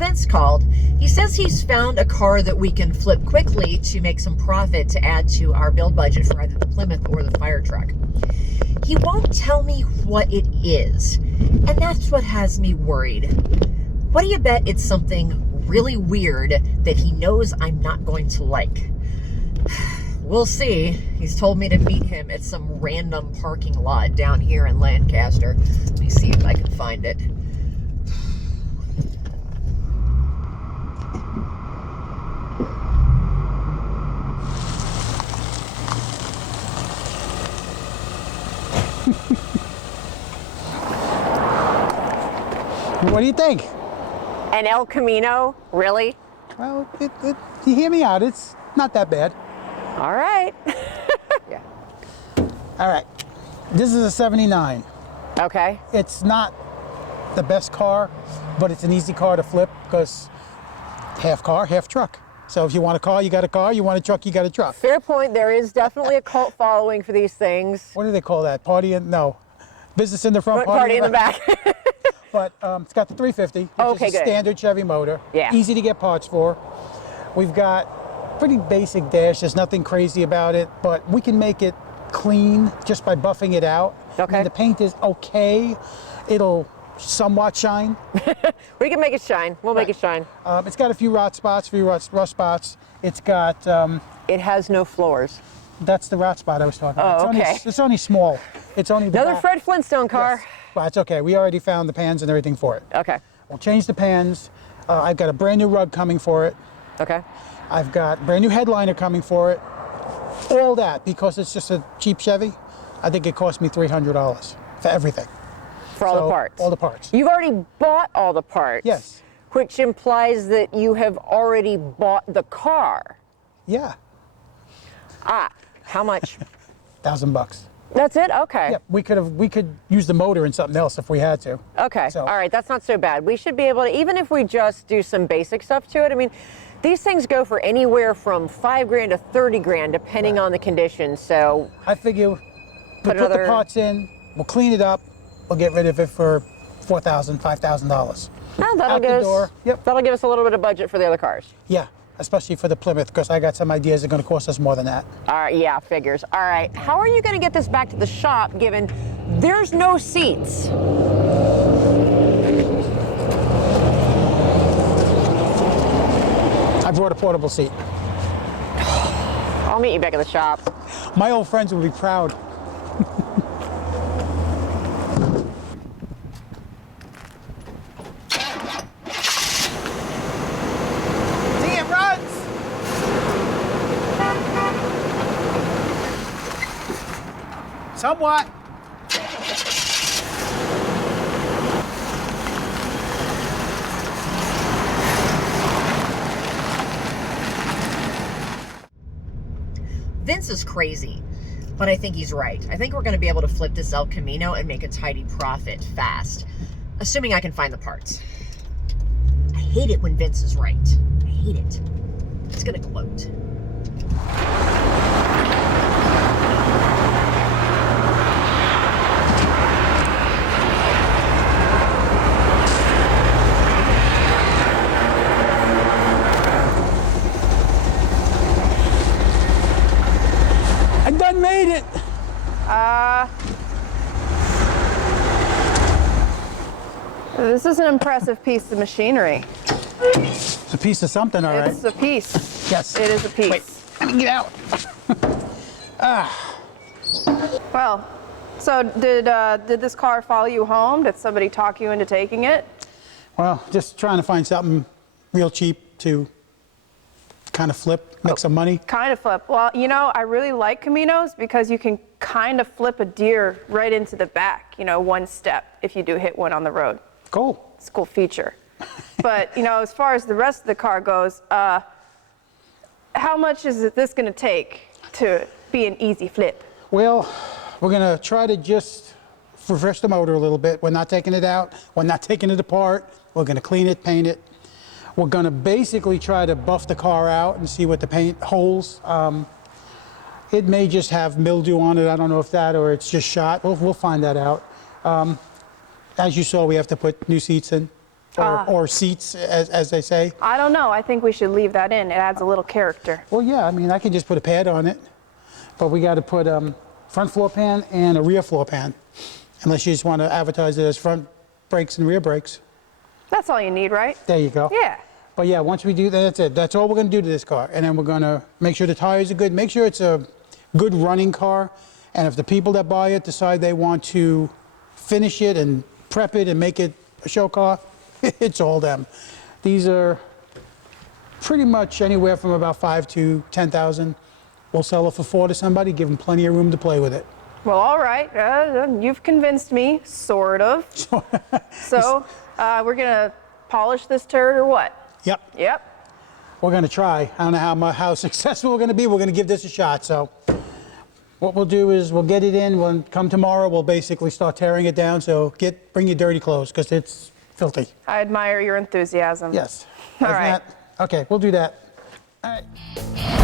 Vince called. He says he's found a car that we can flip quickly to make some profit to add to our build budget for either the Plymouth or the fire truck. He won't tell me what it is, and that's what has me worried. What do you bet it's something really weird that he knows I'm not going to like? We'll see. He's told me to meet him at some random parking lot down here in Lancaster. Let me see if I can find it. What do you think? An El Camino? Really? Well, you hear me out. It's not that bad. All right. Yeah. All right. This is a 79. Okay. It's not the best car, but it's an easy car to flip because half car, half truck. So if you want a car, you got a car. You want a truck, you got a truck. Fair point. There is definitely a cult following for these things. What do they call that? Party in, no. Business in the front, Party in the back. But it's got the 350, which is a standard Chevy motor. Yeah. Easy to get parts for. We've got pretty basic dash. There's nothing crazy about it, but we can make it clean just by buffing it out. Okay. I mean, the paint is okay. It'll somewhat shine. We can make it shine. We'll make it shine. It's got a few rust spots. It's got... it has no floors. That's the rot spot I was talking about. Oh, okay. It's only small. It's only Another Fred Flintstone car. Yes. Well, it's okay. We already found the pans and everything for it. Okay. We'll change the pans. I've got a brand new rug coming for it. Okay. I've got brand new headliner coming for it. All that, because it's just a cheap Chevy, I think it cost me $300 for everything. For all the parts? All the parts. You've already bought all the parts. Yes. Which implies that you have already bought the car. Yeah. Ah, how much? $1,000. That's it? Okay. Yeah, we could use the motor in something else if we had to. Okay. So. All right, that's not so bad. We should be able to, even if we just do some basic stuff to it. I mean, these things go for anywhere from $5,000 to $30,000 depending on the conditions. So I figure we'll put the parts in, we'll clean it up, we'll get rid of it for $4,000, $5,000. Oh, that'll give us a little bit of budget for the other cars. Yeah. Especially for the Plymouth, because I got some ideas that are going to cost us more than that. All right, yeah, figures. All right, how are you going to get this back to the shop given there's no seats? I brought a portable seat. I'll meet you back at the shop. My old friends will be proud. Somewhat. Vince is crazy, but I think he's right. I think we're going to be able to flip this El Camino and make a tidy profit fast, assuming I can find the parts. I hate it when Vince is right. I hate it. It's going to gloat. I done made it. This is an impressive piece of machinery. It's a piece of something, all right. It's a piece. Yes. It is a piece. Wait, let me get out. Well, so did this car follow you home? Did somebody talk you into taking it? Well, just trying to find something real cheap to kind of flip, make some money. Kind of flip. Well, you know, I really like Caminos because you can kind of flip a deer right into the back, you know, one step if you do hit one on the road. Cool. It's a cool feature. But, you know, as far as the rest of the car goes, how much is this going to take to be an easy flip? Well, we're going to try to just refresh the motor a little bit. We're not taking it out. We're not taking it apart. We're going to clean it, paint it. We're going to basically try to buff the car out and see what the paint holds. It may just have mildew on it. I don't know if that or it's just shot. We'll find that out. As you saw, we have to put new seats in. or seats, as they say. I don't know. I think we should leave that in. It adds a little character. Well, yeah, I mean, I can just put a pad on it, but we got to put front floor pan and a rear floor pan, unless you just want to advertise it as front brakes and rear brakes. That's all you need, right? There you go. Yeah. But yeah, once we do that, that's it. That's all we're going to do to this car. And then we're going to make sure the tires are good, make sure it's a good running car. And if the people that buy it decide they want to finish it and prep it and make it a show car, it's all them. These are pretty much anywhere from about 5 to 10,000. We'll sell it for 4 to somebody, give them plenty of room to play with it. Well, all right. You've convinced me, sort of. So we're going to polish this turd or what? Yep. Yep. We're going to try. I don't know how successful we're going to be. We're going to give this a shot. So what we'll do is we'll get it in. We'll come tomorrow. We'll basically start tearing it down. So bring your dirty clothes because it's filthy. I admire your enthusiasm. Yes. All right. Okay, we'll do that. All right.